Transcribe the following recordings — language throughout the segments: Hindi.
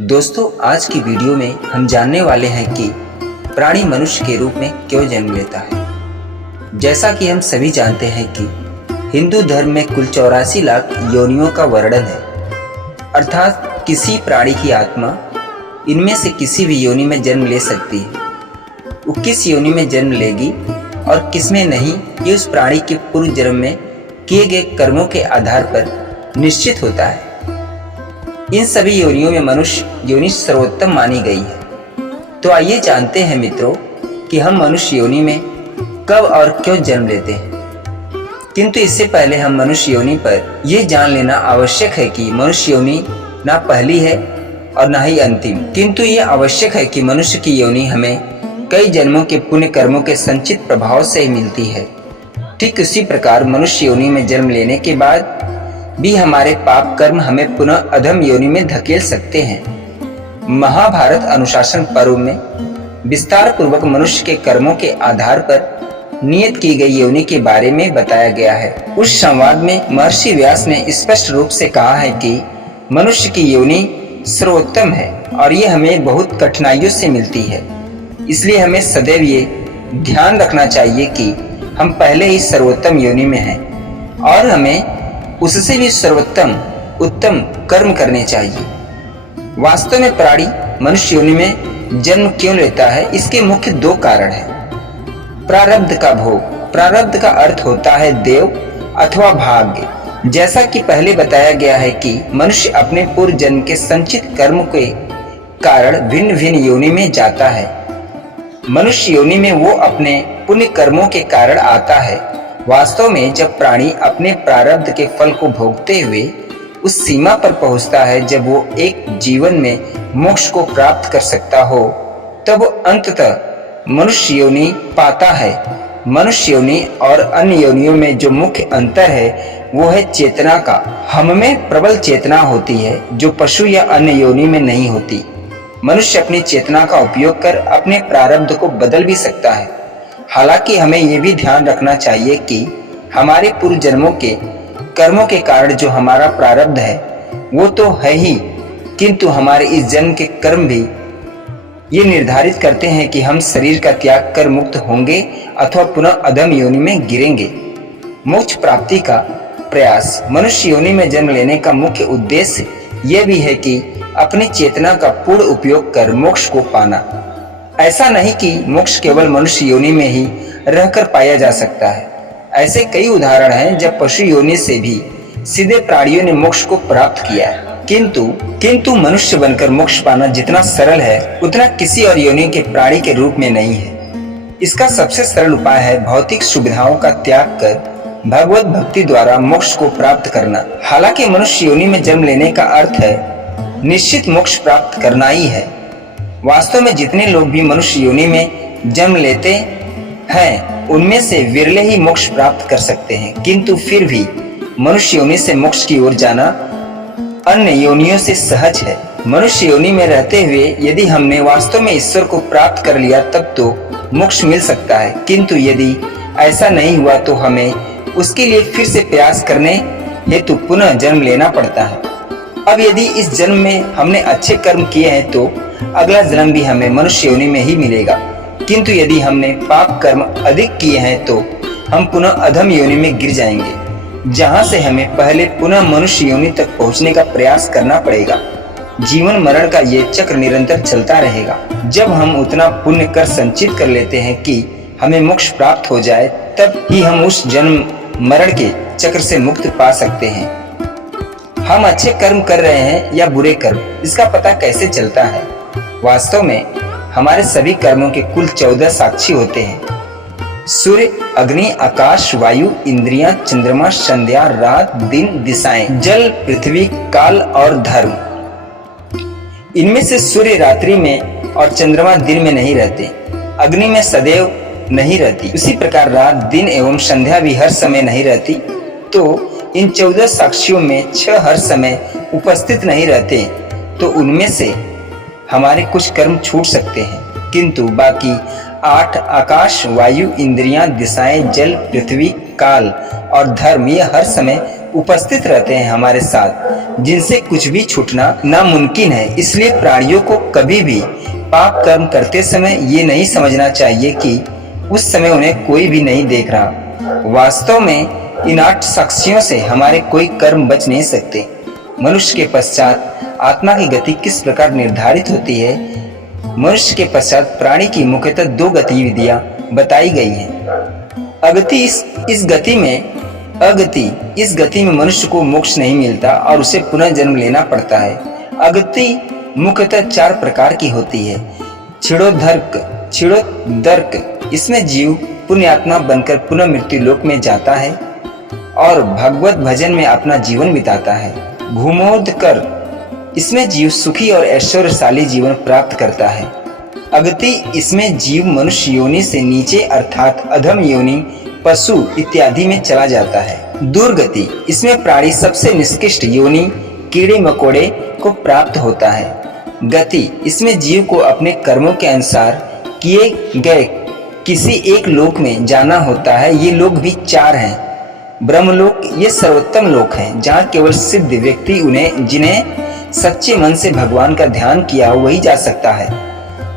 दोस्तों, आज की वीडियो में हम जानने वाले हैं कि प्राणी मनुष्य के रूप में क्यों जन्म लेता है। जैसा कि हम सभी जानते हैं कि हिंदू धर्म में कुल 84 लाख योनियों का वर्णन है, अर्थात किसी प्राणी की आत्मा इनमें से किसी भी योनि में जन्म ले सकती है। वो किस योनि में जन्म लेगी और किस में नहीं, ये उस प्राणी के पूर्व जन्म में किए गए कर्मों के आधार पर निश्चित होता है। इन सभी योनियों में मनुष्य योनि सर्वोत्तम मानी गई है। तो आइए जानते हैं मित्रों कि हम मनुष्य योनि में कब और क्यों जन्म लेते हैं। किंतु इससे पहले हम मनुष्य योनि पर यह जान लेना आवश्यक है कि मनुष्य योनि ना पहली है और ना ही अंतिम, किंतु ये आवश्यक है कि मनुष्य की योनि हमें कई जन्मों के पुण्य कर्मों के संचित प्रभाव से ही मिलती है। ठीक उसी प्रकार मनुष्य योनि में जन्म लेने के बाद भी हमारे पाप कर्म हमें पुनः अधम योनि में धकेल सकते हैं। महाभारत अनुशासन पर्व में विस्तार पूर्वक मनुष्य के कर्मों के आधार पर नियत की गई योनि के बारे में बताया गया है। उस संवाद में महर्षि व्यास ने स्पष्ट रूप से कहा है कि मनुष्य की योनि सर्वोत्तम है और ये हमें बहुत कठिनाइयों से मिलती है। इसलिए हमें सदैव ये ध्यान रखना चाहिए कि हम पहले ही सर्वोत्तम योनि में हैं और हमें उससे भी सर्वोत्तम उत्तम कर्म करने चाहिए। वास्तव में प्राणी मनुष्य योनि में जन्म क्यों लेता है, इसके मुख्य दो कारण हैं। प्रारब्ध का भोग। प्रारब्ध का अर्थ होता है देव अथवा भाग्य। जैसा कि पहले बताया गया है कि मनुष्य अपने पूर्व जन्म के संचित कर्म के कारण भिन्न भिन्न योनि में जाता है। मनुष्य योनि में वो अपने पुण्य कर्मों के कारण आता है। वास्तव में जब प्राणी अपने प्रारब्ध के फल को भोगते हुए उस सीमा पर पहुंचता है जब वो एक जीवन में मोक्ष को प्राप्त कर सकता हो, तब वो अंततः मनुष्य योनि पाता है। मनुष्य योनि और अन्य योनियों में जो मुख्य अंतर है वो है चेतना का। हम में प्रबल चेतना होती है जो पशु या अन्य योनि में नहीं होती। मनुष्य अपनी चेतना का उपयोग कर अपने प्रारब्ध को बदल भी सकता है। हालांकि हमें यह भी ध्यान रखना चाहिए कि हमारे पूर्व जन्मों के कर्मों के कारण जो हमारा प्रारब्ध है वो तो है ही, किंतु हमारे इस जन्म के कर्म भी ये निर्धारित करते हैं कि हम शरीर का त्याग कर मुक्त होंगे अथवा पुनः अधम योनि में गिरेंगे। मोक्ष प्राप्ति का प्रयास। मनुष्य योनि में जन्म लेने का मुख्य उद्देश्य यह भी है कि अपनी चेतना का पूर्ण उपयोग कर मोक्ष को पाना। ऐसा नहीं कि मोक्ष केवल मनुष्य योनि में ही रहकर पाया जा सकता है। ऐसे कई उदाहरण हैं जब पशु योनि से भी सीधे प्राणियों ने मोक्ष को प्राप्त किया है। किंतु मनुष्य बनकर मोक्ष पाना जितना सरल है उतना किसी और योनि के प्राणी के रूप में नहीं है। इसका सबसे सरल उपाय है भौतिक सुविधाओं का त्याग कर भगवत भक्ति द्वारा मोक्ष को प्राप्त करना। हालांकि मनुष्य योनि में जन्म लेने का अर्थ है निश्चित मोक्ष प्राप्त करना ही है। वास्तव में जितने लोग भी मनुष्य योनि में जन्म लेते हैं उनमें से विरले ही मोक्ष प्राप्त कर सकते हैं, किंतु फिर भी मनुष्य योनि से मोक्ष की ओर जाना अन्य योनियों से सहज है। मनुष्य योनि में रहते हुए यदि हमने वास्तव में ईश्वर को प्राप्त कर लिया तब तो मोक्ष मिल सकता है, किंतु यदि ऐसा नहीं हुआ तो हमें उसके लिए फिर से प्रयास करने हेतु पुनः जन्म लेना पड़ता है। अब यदि इस जन्म में हमने अच्छे कर्म किए हैं तो अगला जन्म भी हमें मनुष्य योनि में ही मिलेगा, किंतु यदि हमने पाप कर्म अधिक किए हैं तो हम पुनः अधम योनि में गिर जाएंगे, जहां से हमें पहले पुनः मनुष्य योनि तक पहुंचने का प्रयास करना पड़ेगा। जीवन मरण का ये चक्र निरंतर चलता रहेगा। जब हम उतना पुण्य कर संचित कर लेते हैं कि हमें मोक्ष प्राप्त हो जाए, तब ही हम उस जन्म मरण के चक्र से मुक्त पा सकते हैं। हम अच्छे कर्म कर रहे हैं या बुरे कर्म, इसका पता कैसे चलता है? वास्तव में हमारे सभी कर्मों के कुल 14 साक्षी होते हैं। सूर्य, अग्नि, आकाश, वायु, इंद्रियां, चंद्रमा, संध्या, रात, दिन, दिशाएं, जल, पृथ्वी, काल और धर्म। इनमें से सूर्य रात्रि में और चंद्रमा दिन में नहीं रहते, अग्नि में सदैव नहीं रहती, उसी प्रकार रात, दिन एवं संध्या भी हर समय नहीं रहती। तो इन 14 साक्षियों में 6 हर समय उपस्थित नहीं रहते, तो उनमें से हमारे कुछ कर्म छूट सकते हैं, किंतु बाकी 8 आकाश, वायु, इंद्रियां, दिशाएं, जल, पृथ्वी, काल और धर्म ये हर समय उपस्थित रहते हैं हमारे साथ। जिनसे कुछ भी छूटना नामुमकिन है। इसलिए प्राणियों को कभी भी पाप कर्म करते समय ये नहीं समझना चाहिए कि उस समय उन्हें कोई भी नहीं देख रहा। वास्तव में इन 8 साक्षियों से हमारे कोई कर्म बच नहीं सकते। मनुष्य के पश्चात आत्मा की गति किस प्रकार निर्धारित होती है? मनुष्य के पश्चात प्राणी की मुख्यतः 2 गतिविधियां बताई गई हैं। अगति, इस गति में मनुष्य को मोक्ष नहीं मिलता और उसे पुनः जन्म लेना पड़ता है। अगति मुख्यतः 4 प्रकार की होती है। क्षीणोदर्क, इसमें जीव पुण्यात्मा बनकर पुनः मृत्यु लोक में जाता है और भगवत भजन में अपना जीवन बिताता है। भूमोदकर, इसमें जीव सुखी और ऐश्वर्यशाली जीवन प्राप्त करता है। अगति, इसमें जीव मनुष्य योनि से नीचे अर्थात अधम योनि, पशु इत्यादि में चला जाता है। दुर्गति, इसमें प्राणी सबसे निकृष्ट योनि कीड़े मकोड़े को प्राप्त होता है। गति, इसमें जीव को अपने कर्मों के अनुसार किए गए किसी एक लोक में जाना होता है। ये लोक भी 4 हैं। ब्रह्मलोक, ये सर्वोत्तम लोक है जहाँ केवल सिद्ध व्यक्ति जिन्हें सच्चे मन से भगवान का ध्यान किया वही जा सकता है।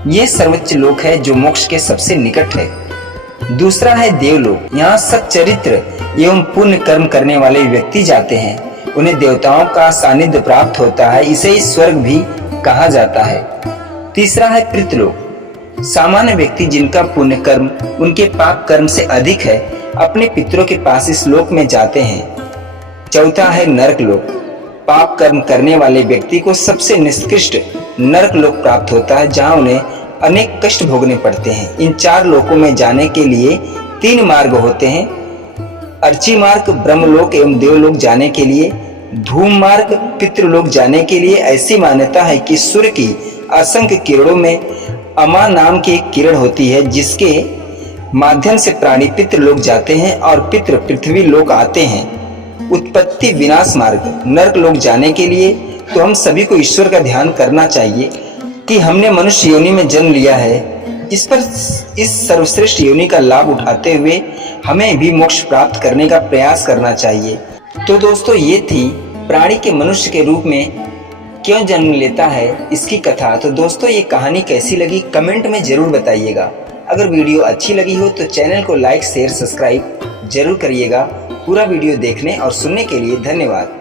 ये सर्वोच्च लोक है जो मोक्ष के सबसे निकट है। दूसरा है देवलोक। यहाँ सच्चरित्र एवं पुण्य कर्म करने वाले व्यक्ति जाते हैं। उन्हें देवताओं का सानिध्य प्राप्त होता है। इसे ही स्वर्ग भी कहा जाता है। तीसरा है पितृलोक। सामान्य व्यक्ति जिनका पुण्य कर्म उनके पाप कर्म से अधिक है अपने पितरों के पास इस लोक में जाते हैं। चौथा है नरक लोक। पाप कर्म करने वाले व्यक्ति को सबसे निकृष्ट नरक लोक प्राप्त होता है जहां उन्हें अनेक कष्ट भोगने पड़ते हैं। इन 4 लोकों में जाने के लिए 3 मार्ग होते हैं। अर्ची मार्ग ब्रह्मलोक एवं देवलोक जाने के लिए, धूम मार्ग पितृलोक जाने के लिए। ऐसी मान्यता है कि सूर्य की असंख्य किरणों में अमा नाम की एक किरण होती है जिसके माध्यम से प्राणी पितृलोक जाते हैं और पितृ पृथ्वी लोक आते हैं। उत्पत्ति विनाश मार्ग नरक लोक जाने के लिए तो हम सभी को ईश्वर का ध्यान करना चाहिए कि हमने मनुष्य योनि में जन्म लिया है। इस सर्वश्रेष्ठ योनि का लाभ उठाते हुए हमें भी मोक्ष प्राप्त करने का प्रयास करना चाहिए। तो दोस्तों, ये थी प्राणी के मनुष्य के रूप में क्यों जन्म लेता है इसकी कथा। तो दोस्तों, ये कहानी कैसी लगी कमेंट में जरूर बताइएगा। अगर वीडियो अच्छी लगी हो तो चैनल को लाइक शेयर सब्सक्राइब जरूर करिएगा। पूरा वीडियो देखने और सुनने के लिए धन्यवाद।